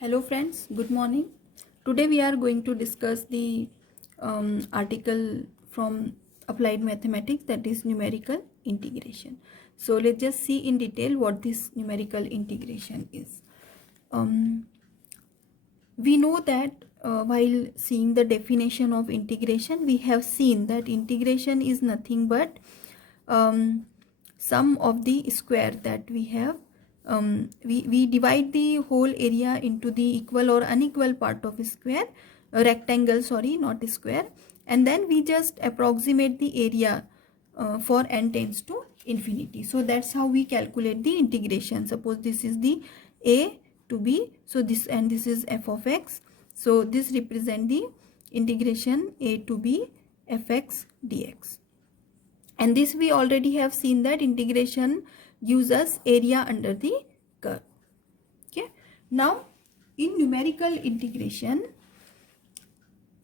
Hello friends, good morning. Today we are going to discuss the article from Applied Mathematics, that is numerical integration. So let's just see in detail what this numerical integration is. We know that while seeing the definition of integration, we have seen that integration is nothing but sum of the square that we have. We divide the whole area into the equal or unequal part of a square, a rectangle, sorry, not a square, and then we just approximate the area for n tends to infinity. So that's how we calculate the integration. Suppose this is the a to b, so this and this is f of x, so this represent the integration a to b fx dx. And this we already have seen that integration gives us area under the curve. Okay, now in numerical integration,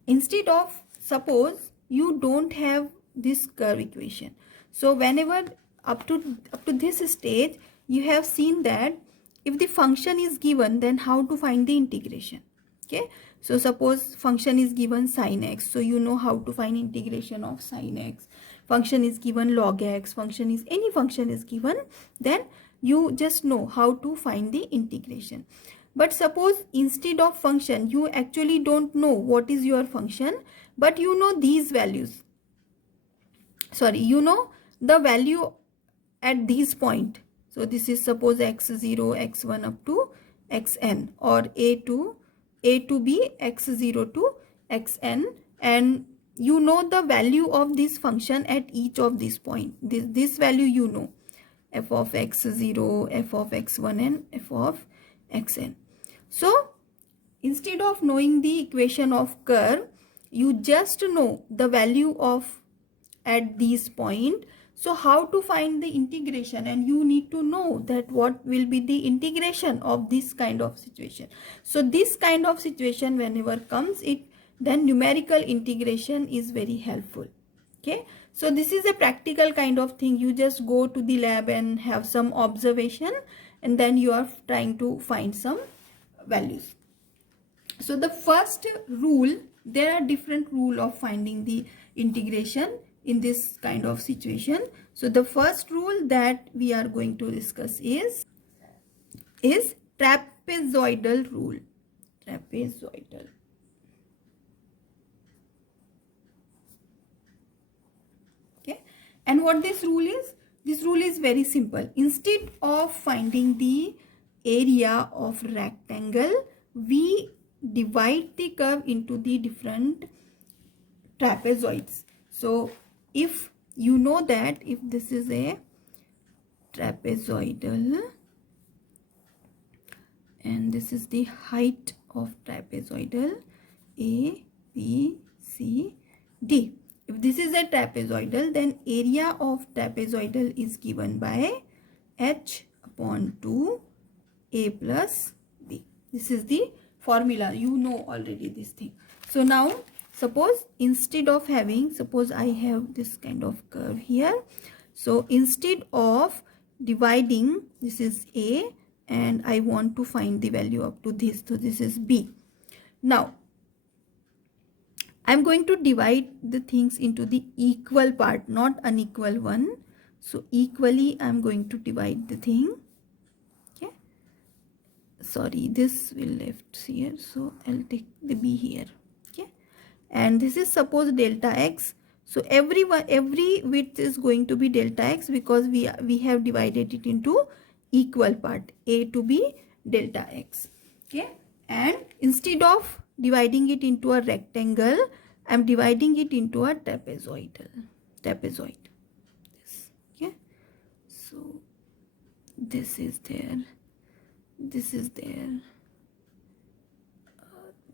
instead of, suppose you don't have this curve equation, so whenever up to this stage you have seen that if the function is given, then how to find the integration. Okay, so suppose function is given sin x, so you know how to find integration of sin x. Function is given log x, function is, any function is given, then you just know how to find the integration. But suppose instead of function you actually don't know what is your function, but you know these values, sorry, you know the value at this point. So this is suppose x0 x1 up to xn, or a to b x0 to xn, and you know the value of this function at each of these point. This value you know, f of x0, f of x1 and f of xn. So instead of knowing the equation of curve, you just know the value of at this point. So how to find the integration, and you need to know that what will be the integration of this kind of situation. So this kind of situation whenever comes it, then numerical integration is very helpful. Okay, so this is a practical kind of thing. You just go to the lab and have some observation, and then you are trying to find some values. So the first rule, there are different rule of finding the integration in this kind of situation. So the first rule that we are going to discuss is trapezoidal rule. Trapezoidal. Okay, and what this rule is? This rule is very simple. Instead of finding the area of rectangle, we divide the curve into the different trapezoids. So if you know that if this is a trapezoidal and this is the height of trapezoidal a, b, c, d. If this is a trapezoidal, then area of trapezoidal is given by h upon 2 a plus b. This is the formula. You know already this thing. So now suppose instead of having, suppose I have this kind of curve here. So instead of dividing, this is a and I want to find the value up to this, so this is b. Now I'm going to divide the things into the equal part, not unequal one. So equally I'm going to divide the thing. Okay, sorry, this will left here, so I'll take the b here. Okay, and this is suppose delta x. So every width is going to be delta x, because we have divided it into equal part, a to b delta x. Okay, and instead of dividing it into a rectangle, I am dividing it into a trapezoid. This. Okay, so this is there, this is there,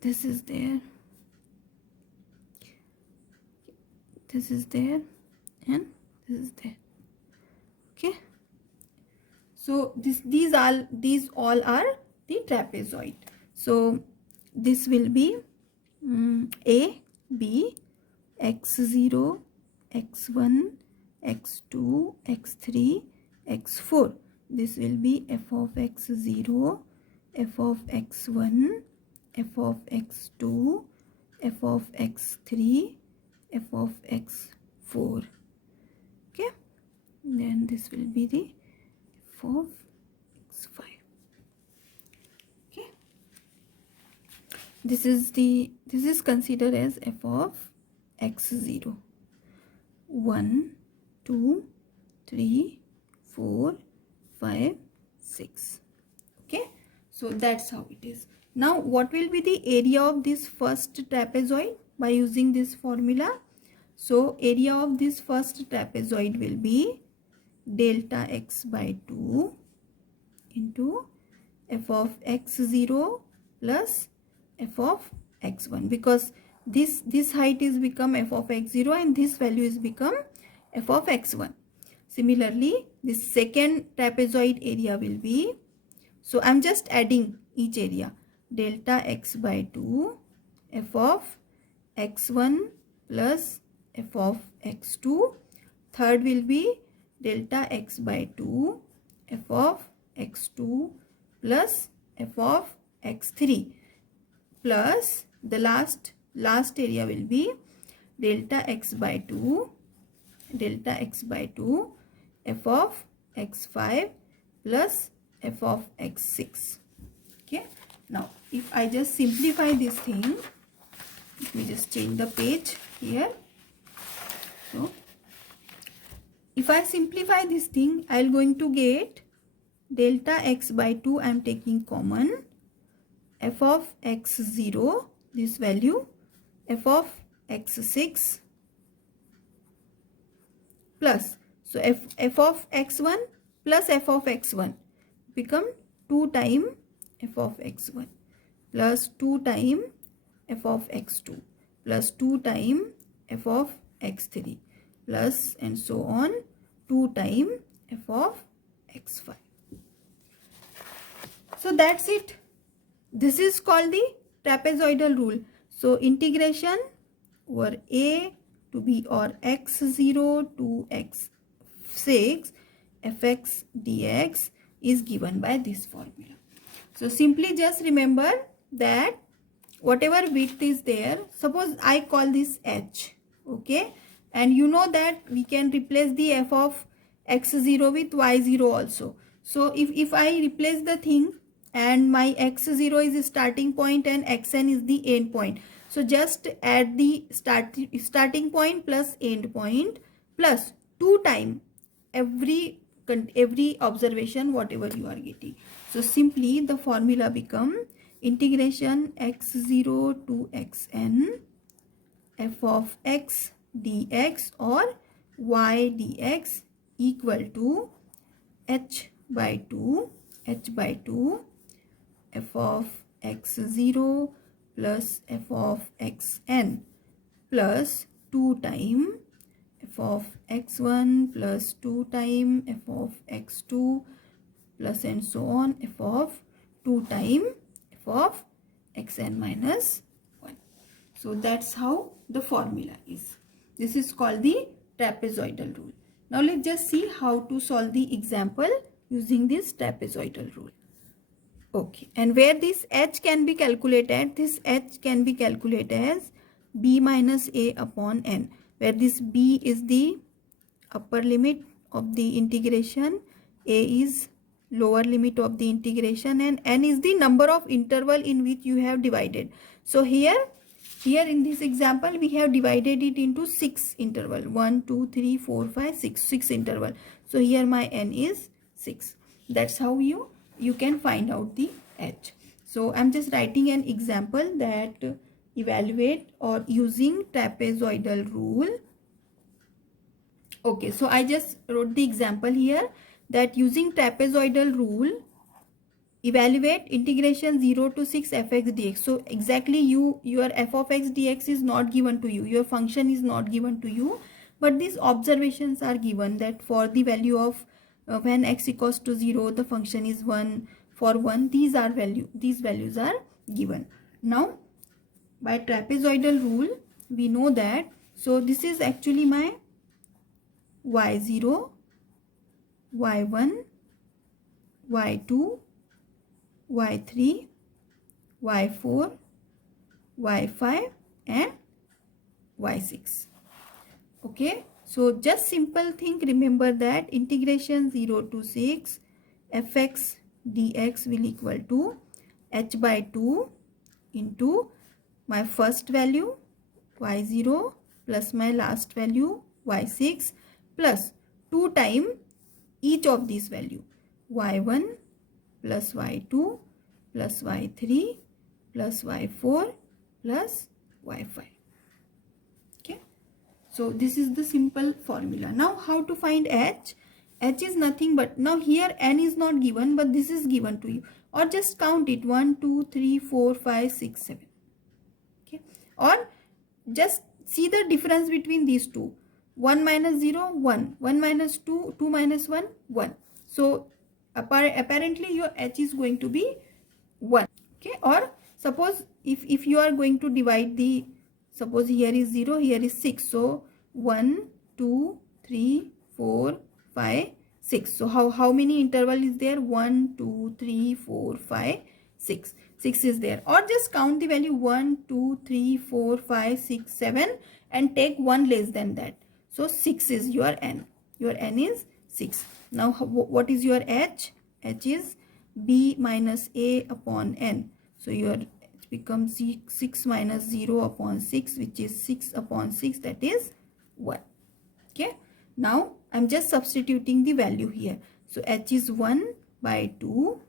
this is there, this is there, and this is there. Okay, so these all are the trapezoid. So this will be a, b, x0, x1, x2, x3, x4. This will be f of x0, f of x1, f of x2, f of x3, f of x4. Okay, then this will be the f of x5. Okay, this is considered as f of x0. 1, 2, 3, 4, 5, 6. Okay, so that's how it is. Now what will be the area of this first trapezoid by using this formula? So area of this first trapezoid will be delta x by 2 into f of x0 plus f of x1, because this height is become f of x0 and this value is become f of x1. Similarly, this second trapezoid area will be, so I'm just adding each area, delta x by 2 f of x1 plus f of x2. Third will be delta x by 2 f of x2 plus f of x3, plus the last area will be delta x by 2 f of x5 plus f of x6. Okay, now if I just simplify this thing, let me just change the page here. So if I simplify this thing, I'll going to get delta x by 2, I'm taking common, f of x0, this value, f of x6 plus, so f of x1 plus f of x1 become 2 times f of x1 plus 2 times f of x2 plus 2 times f of x3 plus and so on 2 times f of x5. So that's it. This is called the trapezoidal rule. So integration over a to b or x0 to x6 fx dx is given by this formula. So simply just remember that whatever width is there, suppose I call this h, okay, and you know that we can replace the f of x0 with y0 also. So if I replace the thing and my x0 is the starting point and xn is the end point, so just add the starting point plus end point plus 2 times every observation whatever you are getting. So simply the formula become integration x0 to xn f of x dx or y dx equal to h by 2 f of x0 plus f of xn plus 2 times f of x1 plus 2 times f of x2 plus and so on f of 2 times f of xn minus 1. So that's how the formula is. This is called the trapezoidal rule. Now let's just see how to solve the example using this trapezoidal rule. Okay, and where this h can be calculated, this h can be calculated as b minus a upon n, where this b is the upper limit of the integration, a is lower limit of the integration, and n is the number of interval in which you have divided. So here in this example we have divided it into 6 interval, 1 2 3 4 5 6 interval. So here my n is 6. That's how you can find out the h. So I'm just writing an example that evaluate or using trapezoidal rule. Okay, so I just wrote the example here that using trapezoidal rule evaluate integration 0 to 6 fx dx. So exactly your f of x dx is not given to you, your function is not given to you, but these observations are given that for the value of when x equals to 0 the function is 1, for 1 these values are given. Now by trapezoidal rule we know that, so this is actually my y0, y1, y2, y3, y4, y5 and y6. Okay, so just simple thing, remember that integration 0 to 6 fx dx will equal to h by 2 into my first value y0 plus my last value y6 plus 2 times each of these value y1 plus y2 plus y3 plus y4 plus y5. Okay, so this is the simple formula. Now how to find h? H is nothing but, now here n is not given but this is given to you, or just count it 1 2 3 4 5 6 7. Okay, or just see the difference between these two. 1 minus 0 1, 1 minus 2, 2 minus 1 1. So apparently your h is going to be 1. Okay, or suppose if you are going to divide the, suppose here is 0, here is 6, so 1 2 3 4 5 6. So how many interval is there? 1 2 3 4 5 6. 6 is there, or just count the value 1 2 3 4 5 6 7 and take 1 less than that. So 6 is your n. Your n is 6. Now what is your h? H is b minus a upon n. So your h becomes 6 minus 0 upon 6, which is 6 upon 6, that is 1. Okay, now I'm just substituting the value here. So h is 1 by 2.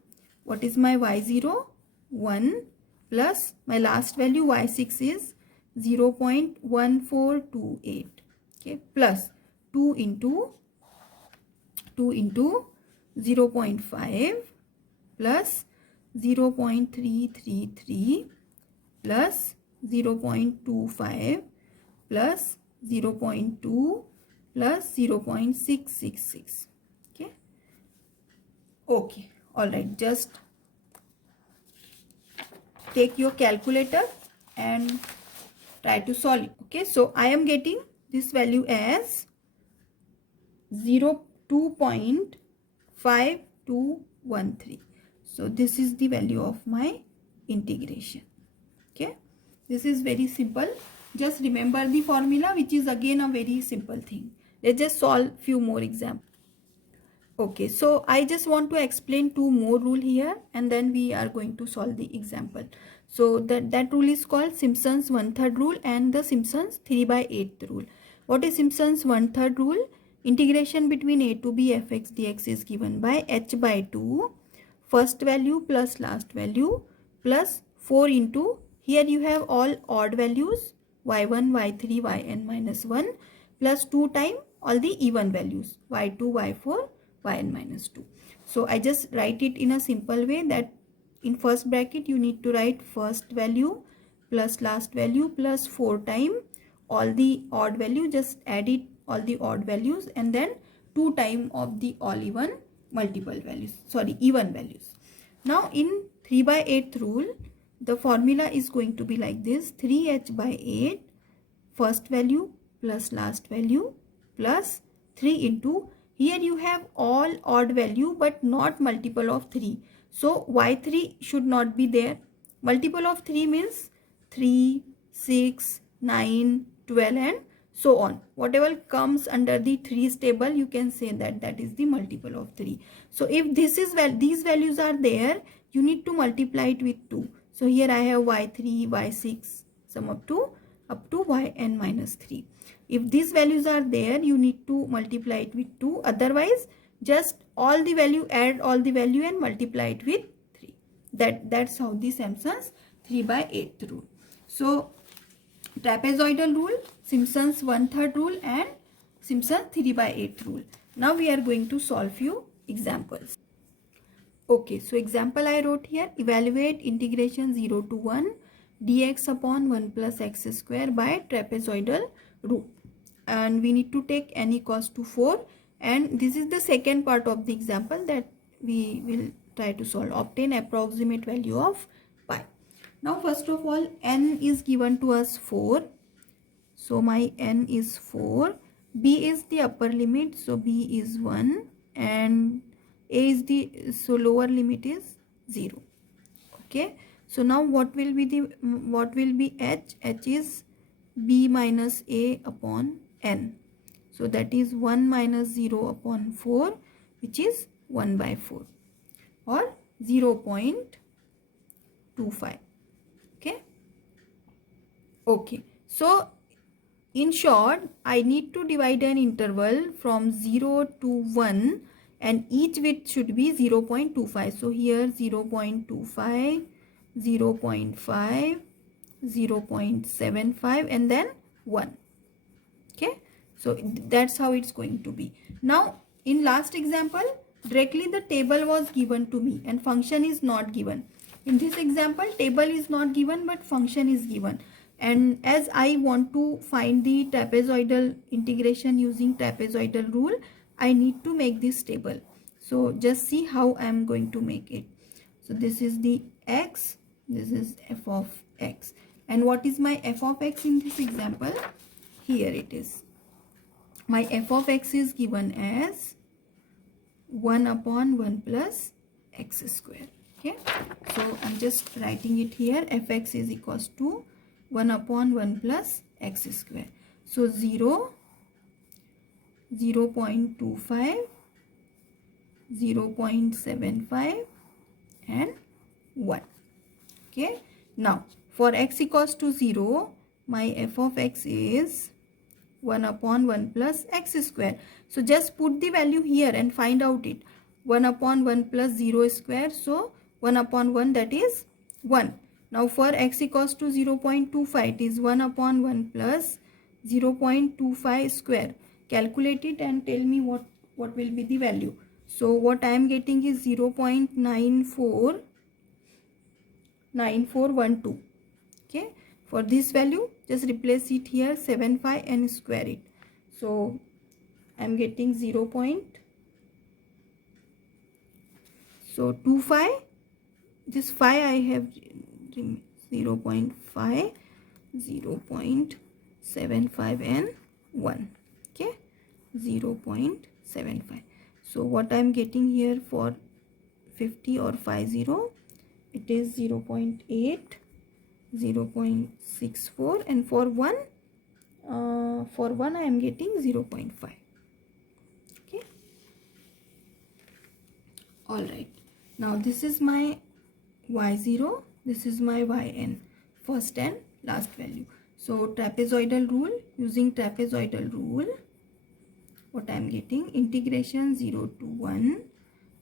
What is my y0? 1 plus my last value y6 is 0.1428. Okay, plus 2 into 0.5 plus 0.333 plus 0.25 plus 0.2 plus 0.666. Okay, okay, all right, just take your calculator and try to solve it. Okay, so I am getting this value as 2.5213. So this is the value of my integration. Okay, this is very simple. Just remember the formula, which is again a very simple thing. Let's just solve few more examples. Okay, so I just want to explain two more rule here and then we are going to solve the example. So that rule is called Simpson's 1/3 rule and the Simpson's 3/8 rule. What is Simpson's 1/3 rule? Integration between a to b fx dx is given by h by 2, first value plus last value plus 4 into, here you have all odd values y1, y3, yn minus 1 plus 2 times all the even values y2, y4, yn minus 2. So I just write it in a simple way that in first bracket you need to write first value plus last value plus 4 times all the odd value, just add it all the odd values and then 2 times of the all even multiple values, sorry, even values. Now in 3/8 rule, the formula is going to be like this: 3h by 8, first value plus last value plus 3 into, here you have all odd value but not multiple of 3. So y3 should not be there. Multiple of 3 means 3, 6, 9, 12 and so on. Whatever comes under the 3's table, you can say that that is the multiple of 3. So if this is these values are there, you need to multiply it with 2. So here I have y3, y6, sum up to yn minus 3. If these values are there, you need to multiply it with 2. Otherwise, just all the value, add all the value and multiply it with 3. That's how the Simpson's 3/8 rule. So trapezoidal rule, Simpson's 1/3 rule and Simpson's 3/8 rule. Now we are going to solve few examples. Okay, so example I wrote here: evaluate integration 0 to 1 dx upon 1 plus x square by trapezoidal rule, and we need to take n equals to 4, and this is the second part of the example that we will try to solve. Obtain approximate value of pi. Now first of all, n is given to us 4, so my n is 4. B is the upper limit, so b is 1, and a is the, so lower limit is 0. Okay, so now what will be h? H is b minus a upon n. So that is 1 minus 0 upon 4, which is 1 by 4 or 0.25. Okay. Okay. So in short, I need to divide an interval from 0 to 1 and each bit should be 0.25. So here 0.25, 0.5, 0.75 and then 1. Okay, so that's how it's going to be. Now in last example, directly the table was given to me and function is not given. In this example, table is not given but function is given, and as I want to find the trapezoidal integration using trapezoidal rule, I need to make this table. So just see how I am going to make it. So this is the x, this is f of x, and what is my f of x in this example? Here it is. My f of x is given as 1 upon 1 plus x square. Okay, so I'm just writing it here. Fx is equals to 1 upon 1 plus x square. So 0, 0.25, 0.75 and 1. Okay, now for x equals to 0, my f of x is 1 upon 1 plus x square. So just put the value here and find out it. 1 upon 1 plus 0 square. So 1 upon 1, that is 1. Now for x equals to 0.25, it is 1 upon 1 plus 0.25 square. Calculate it and tell me what will be the value. So what I am getting is 0.9412. Okay, for this value just replace it here, 75 and square it. So I am getting 0.25. This 5 I have 0.5, 0.75 and 1. Okay, 0.75. So what I am getting here for 50 or 50, it is 0.8, 0.64, and for 1 I am getting 0.5. Okay, all right. Now this is my y0, this is my yn, first and last value. So trapezoidal rule, using trapezoidal rule, what I am getting, integration 0 to 1,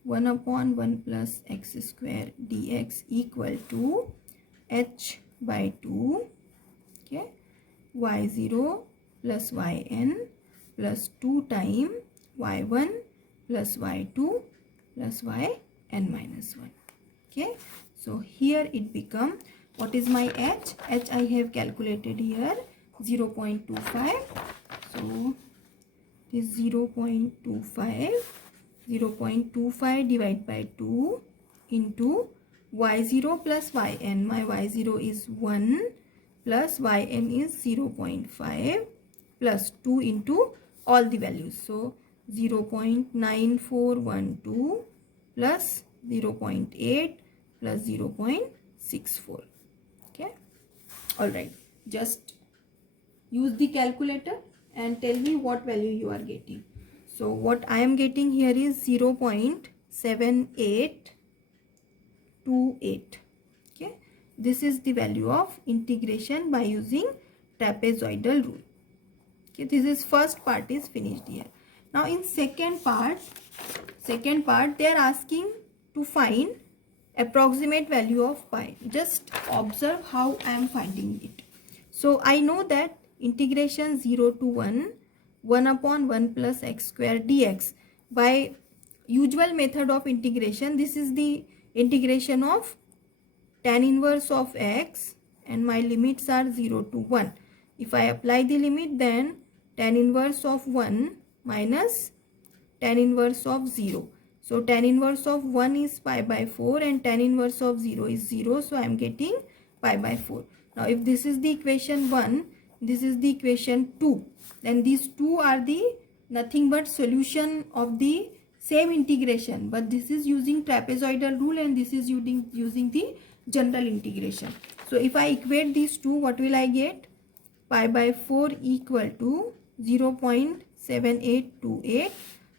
1 upon 1 plus x square dx equal to h by 2. Okay, y0 plus yn plus 2 times y1 plus y2 plus yn minus 1. Okay, so here it become, what is my h? H I have calculated here, 0.25. So it is 0.25. 0.25 divided by 2 into y0 plus yn. My y0 is 1 plus yn is 0.5 plus 2 into all the values. So 0.9412 plus 0.8 plus 0.64. Okay, all right, just use the calculator and tell me what value you are getting. So what I am getting here is 0.7828. Okay, this is the value of integration by using trapezoidal rule. Okay, this is first part is finished here. Now in second part they are asking to find approximate value of pi. Just observe how I am finding it. So I know that integration 0 to 1, 1 upon 1 plus x square dx, by usual method of integration, this is the integration of tan inverse of x, and my limits are 0 to 1. If I apply the limit, then tan inverse of 1 minus tan inverse of 0. So tan inverse of 1 is pi by 4 and tan inverse of 0 is 0. So I am getting pi by 4. Now if this is the equation 1, this is the equation 2, then these two are the nothing but solution of the same integration, but this is using trapezoidal rule and this is using the general integration. So if I equate these two, what will I get? Pi by 4 equal to 0.7828.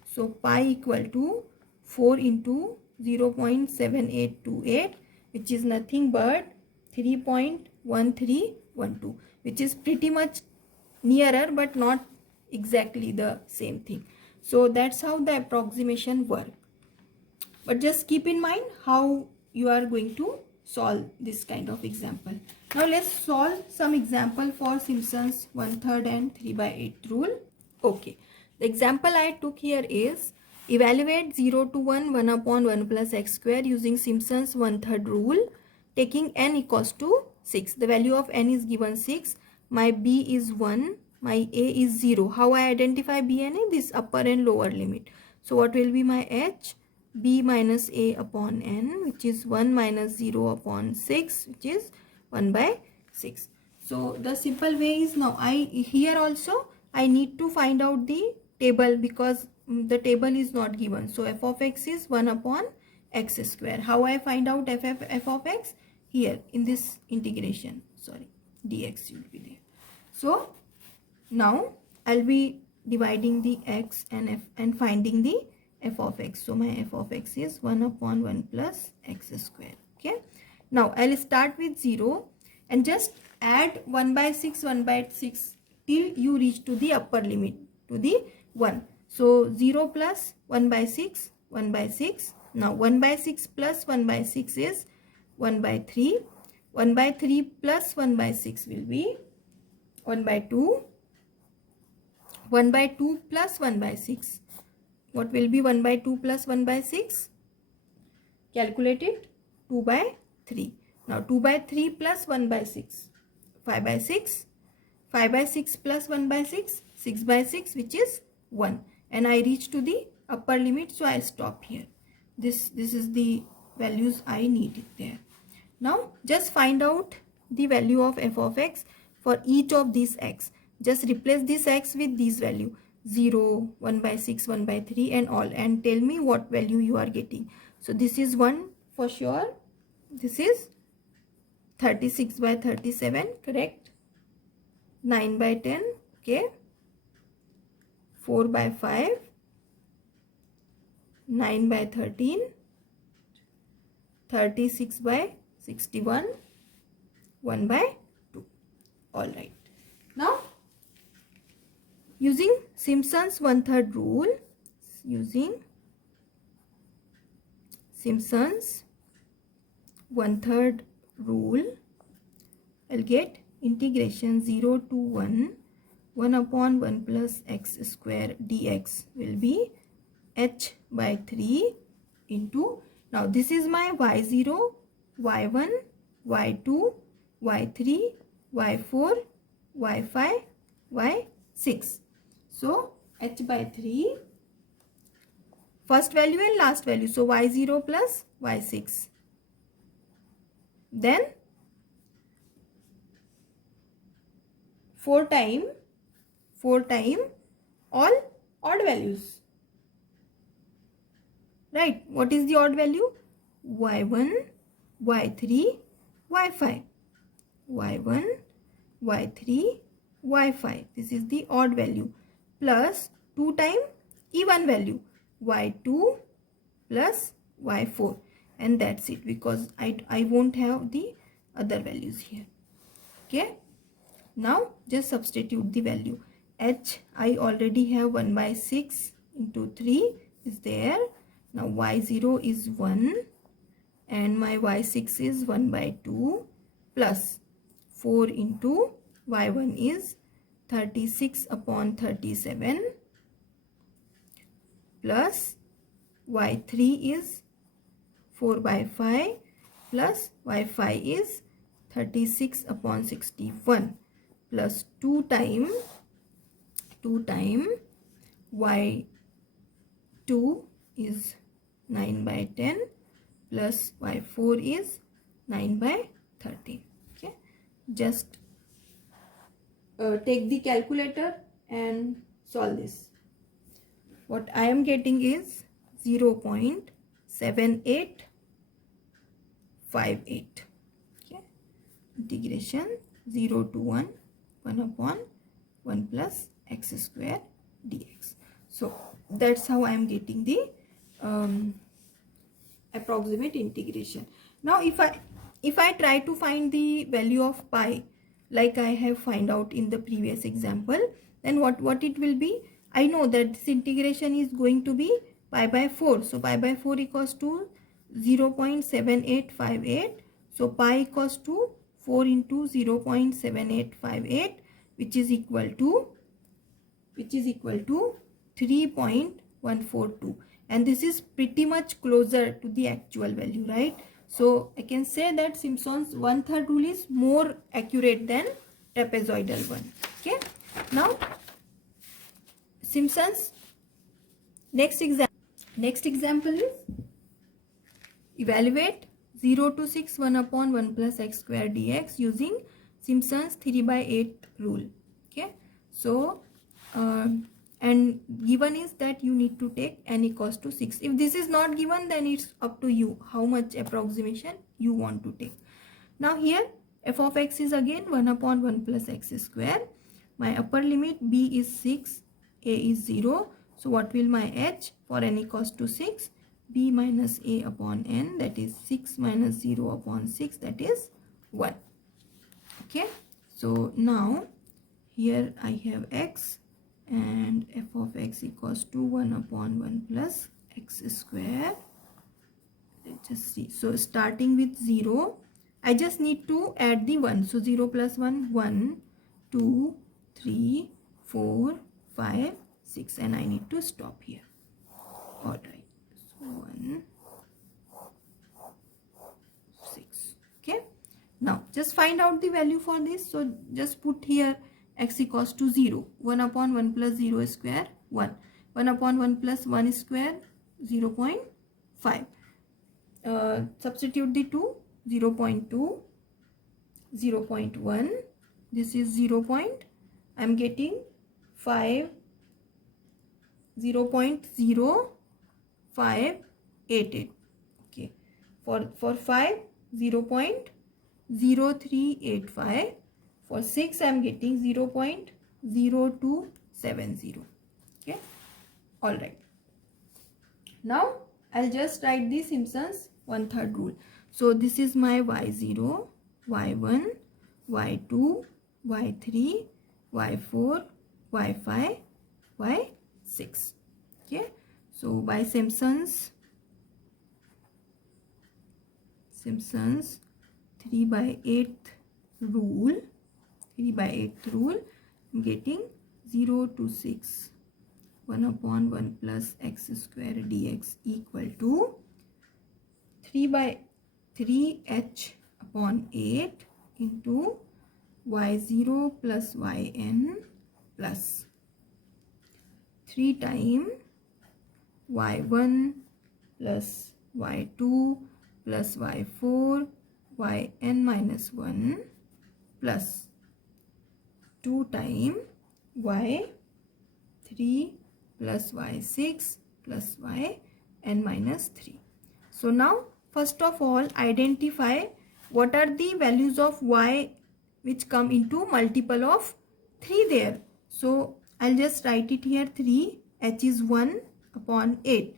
So pi equal to 4 into 0.7828, which is nothing but 3.1312, which is pretty much nearer but not exactly the same thing. So that's how the approximation works. But just keep in mind how you are going to solve this kind of example. Now let's solve some example for Simpson's 1/3 and 3/8 rule. Okay, the example I took here is evaluate 0 to 1 1 upon 1 plus x square using Simpson's 1/3 rule, taking n equals to 6. The value of n is given 6. My b is 1. My a is 0. How I identify b and a? This upper and lower limit. So what will be my h? B minus a upon n, which is 1 minus 0 upon 6, which is 1 by 6. So the simple way is, now here also I need to find out the table because the table is not given. So f of x is 1 upon x square. How I find out f of x? Here in this integration, sorry, dx will be there. So now I'll be dividing the x and f and finding the f of x. So my f of x is 1 upon 1 plus x square. Okay. Now I'll start with 0 and just add 1 by 6 till you reach to the upper limit, to the 1. So 0 plus 1 by 6, 1 by 6. Now 1 by 6 plus 1 by 6 is 1 by 3. 1 by 3 plus 1 by 6 will be 1 by 2. 1 by 2 plus 1 by 6. What will be 1 by 2 plus 1 by 6? Calculate it. 2 by 3. Now 2 by 3 plus 1 by 6. 5 by 6. 5 by 6 plus 1 by 6. 6 by 6, which is 1. And I reach to the upper limit, so I stop here. This is the values I needed there. Now just find out the value of f of x for each of these x. Just replace this x with this value. 0, 1 by 6, 1 by 3 and all, and tell me what value you are getting. So this is 1 for sure. This is 36 by 37, correct? 9 by 10, okay. 4 by 5, 9 by 13, 36 by 61, 1 by 2. All right. Now using Simpson's 1/3 rule, using Simpson's 1/3 rule, I'll get integration 0 to 1, 1 upon 1 plus x square dx will be h by 3 into, now this is my y0, y1, y2, y3, y4, y5, y6. So h by 3, first value and last value. So y0 plus y6. Then 4 time all odd values. Right. What is the odd value? y1, y3, y5. y1, y3, y5. This is the odd value. Plus 2 time even value, y2 plus y4, and that's it, because I won't have the other values here. Okay. Now just substitute the value. H I already have 1 by 6 into 3 is there. Now y0 is 1 and my y6 is 1 by 2 plus 4 into y1 is 36 upon 37 plus y3 is 4 by 5 plus y5 is 36 upon 61 plus 2 time y2 is 9 by 10 plus y4 is 9 by 13. Okay, just take the calculator and solve this. What I am getting is 0.7858. integration 0 to 1 upon 1 plus x square dx. So that's how I am getting the approximate integration. Now if I try to find the value of pi like I have find out in the previous example, then what it will be? I know that this integration is going to be pi by 4. So pi by 4 equals to 0.7858. So pi equals to 4 into 0.7858, which is equal to 3.142, and this is pretty much closer to the actual value, right? So I can say that Simpson's 1/3 rule is more accurate than trapezoidal one. Okay, now Simpson's next example is evaluate 0 to 6 1 upon 1 plus x square dx using Simpson's 3/8 rule. Okay, so and given is that you need to take n equals to 6. If this is not given, then it's up to you how much approximation you want to take. Now here f of x is again 1 upon 1 plus x square. My upper limit b is 6, a is 0. So what will my h for n equals to 6? b minus a upon n, that is 6 minus 0 upon 6, that is 1. Okay, so now here I have x and f of x equals to 1 upon 1 plus x square. Let's just see. So starting with 0, I just need to add the 1. So 0 plus 1, 1, 2, 3, 4, 5, 6, and I need to stop here. Alright, so 1, 6. Okay, now just find out the value for this. So just put here x equals to 0. 1 upon 1 plus 0 square, 1. 1 upon 1 plus 1 square, 0.5. Substitute the 2, 0.2, 0.1. This is 0. I'm getting 5, 0.0588. Okay, for 5, 0.0385. For 6, I am getting 0.0270. Okay, all right. Now I'll just write the Simpson's 1/3 rule. So this is my y0, y1, y2, y3, y4, y5, y6. Okay, so by Simpson's 3/8 rule, I'm getting 0 to 6 1 upon 1 plus x square dx equal to 3/3h upon 8 into y0 plus yn plus 3 times y1 plus y2 plus y4 yn minus 1 plus 2 times y3 plus y6 plus yn minus 3. So now first of all identify what are the values of y which come into multiple of 3 there. So I'll just write it here. 3, h is 1 upon 8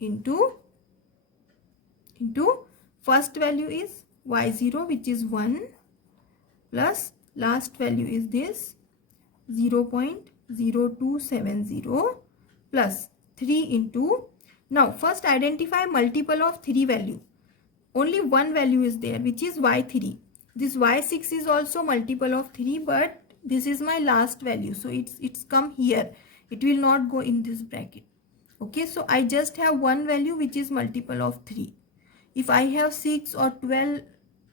into first value is y0 which is 1 plus last value is this 0.0270 plus 3 into, now first identify multiple of 3 value. Only one value is there which is y3. This y6 is also multiple of 3, but this is my last value, so it's come here. It will not go in this bracket. Okay, so I just have one value which is multiple of 3. If I have 6 or 12,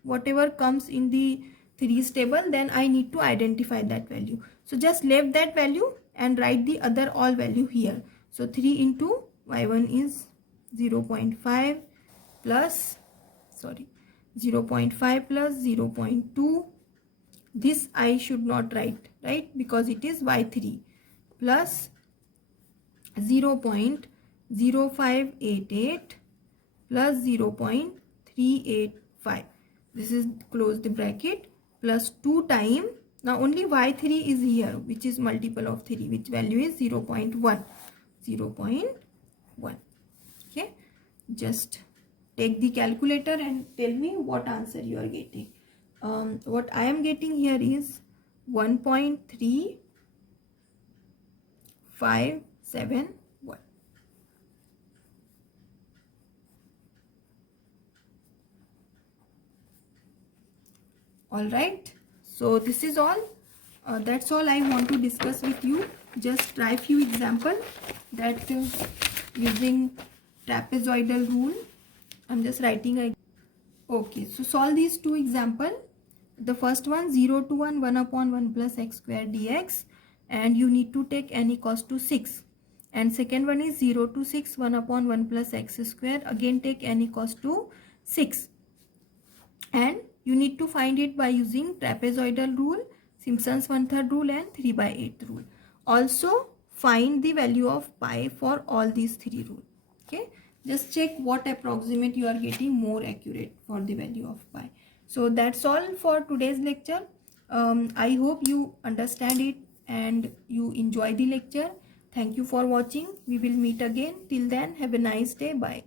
whatever comes in the 3's table, then I need to identify that value. So just leave that value and write the other all value here. So 3 into y1 is 0.5 plus 0.5 plus 0.2. This I should not write, right, because it is y3 plus 0.0588 plus 0.385. This is close the bracket plus 2 time, now only y3 is here, which is multiple of 3, which value is 0.1. 0.1. Okay, just take the calculator and tell me what answer you are getting. What I am getting here is 1.3571. All right, so this is all. That's all I want to discuss with you. Just try few example that using trapezoidal rule. I'm just writing a. Okay, so solve these two example. The first one, 0 to 1, 1 upon 1 plus x square dx, and you need to take n equals to 6. And second one is 0 to 6, 1 upon 1 plus x square, again take n equals to 6. And you need to find it by using trapezoidal rule, Simpson's 1/3 rule and 3/8 rule. Also find the value of pi for all these three rules. Okay, just check what approximate you are getting more accurate for the value of pi. So that's all for today's lecture. I hope you understand it and you enjoy the lecture. Thank you for watching. We will meet again. Till then, have a nice day. Bye.